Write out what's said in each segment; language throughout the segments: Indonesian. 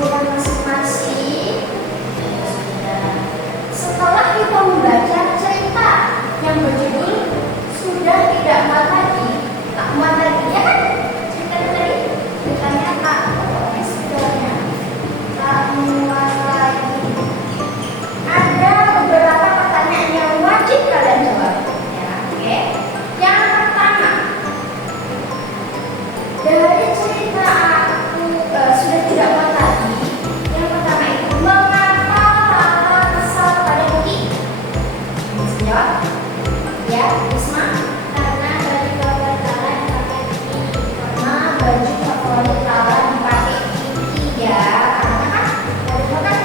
kesibukan masing-masing. Setelah kita membaca cerita yang berjudul Sudah Tidak Muat Lagi, tak muat lagi, ya kan? Cerita tadi ceritanya tak sudahnya tak muat lagi. Ada beberapa pertanyaan yang wajib kalian jawab. Ya, oke. Yang pertama, dari cerita aku sudah tidak muat lagi. Yang pertama itu, mengapa Lala kesal pada Muti? Bisa jawab? Ya, Risma. Karena baju favorit Lala dipakai Kiki. Karena baju favorit Lala dipakai Kiki, ya. Karena kan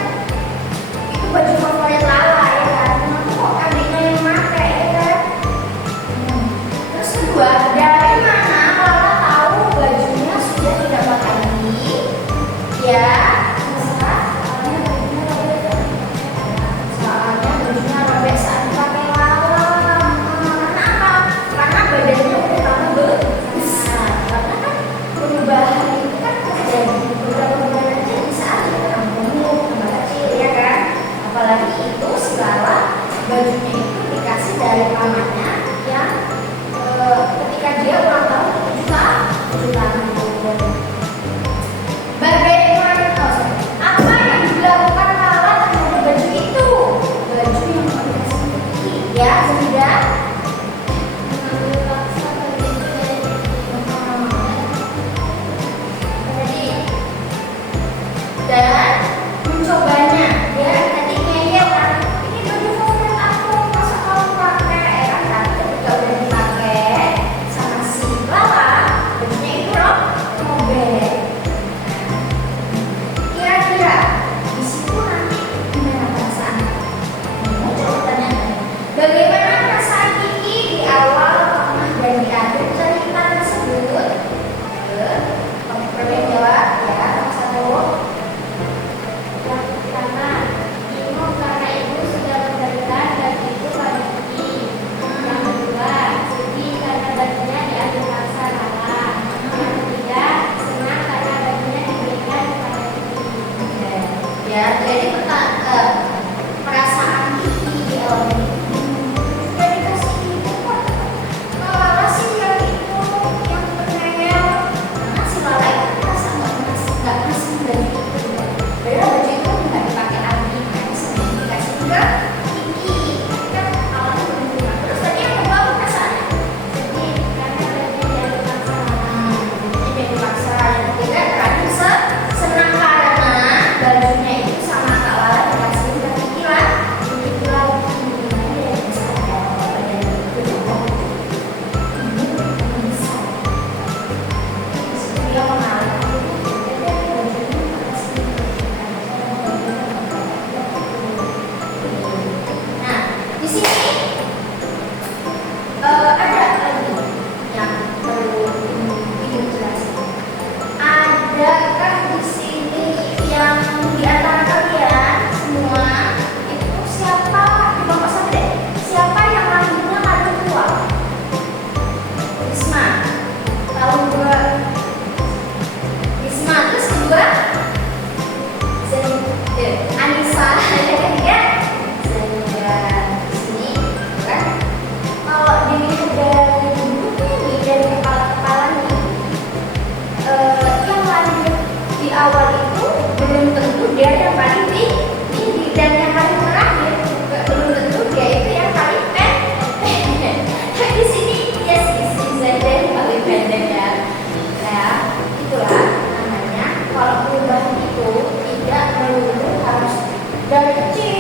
itu baju favorit Lala, ya kan. Kenapa kok adiknya yang pakai, ya kan? Terus kedua, dari mana Lala tahu bajunya sudah tidak muat lagi? Ya, soalnya bajunya robek saat dipakai Lala. Karena apa? Karena badannya udah tambah besar. Karena kan perubahan itu kan terjadi beberapa bulan aja bisa aja tambah gemuk, tambah kecil, ya kan? Apalagi itu segala bajunya itu dikasih dari pamannya yang ketika dia ulang tahun 7 tahun. Bagaimana? Apa yang dilakukan Lala terhadap baju itu? Baju yang dikasih Kiki, ya, sudah. Mengambil paksa baju itu dari Jadi dan mencobanya, ya, tadi ngeyel kan, ini baju favorit aku, masa kamu pakai, ya kan? Tapi ketika udah dipakai sama si Lala, bajunya itu robek. Kira-kira di situ nanti gimana perasaan? Coba tanyakan. Bagaimana perasaan Kiki di awal, tengah, dan di akhir cerita tersebut? Kamu perlu jawab, ya, satu. Karena bingung karena ibu sudah memberikan baju itu pada Kiki. Yang kedua, sedih karena bajunya diambil paksa Lala. Yang ketiga, senang karena bajunya diberikan kepada Kiki. Ya, jadi perasaan Kiki di awal ini udah dikasih ibu kok. Lala sih yang itu yang pengen, karena si Lala itu merasa nggak ngasih baju itu. Padahal baju itu nggak dipakai lagi, kan sering dikasih juga Kiki. Kan awalnya belum terima. Terus tadi yang kedua apa perasaannya? Sedih karena bajunya diambil paksa Lala. Ini jadi paksa. Yang ketiga terakhir senang karena bajunya itu sama Kak Lala dikasih ke Kiki lah. Kiki lagi. Dia bisa ada badan itu juga. Ini bisa. Terus dia mengalir. Nah, di sini ada lagi yang perlu dijelaskan. Adakah di sini yang di antara kalian semua itu siapa di bawah sampai deh? Siapa yang lahirnya kado tua? Risma. Tahun 2. Risma, terus kedua? Anissa. Yang ketiga? Zenia. Di sini, kan? Kalau dilihat dari bentuknya nih, dari kepala-kepala nih, yang lahir di awal itu belum tentu dia yang paling tinggi, dan yang paling terakhir juga belum tentu dia itu yang paling pendek. Di sini dia sisi saja yang paling pendek, ya. Ya, itulah namanya kalau perubahan itu tidak melulu harus dari kecil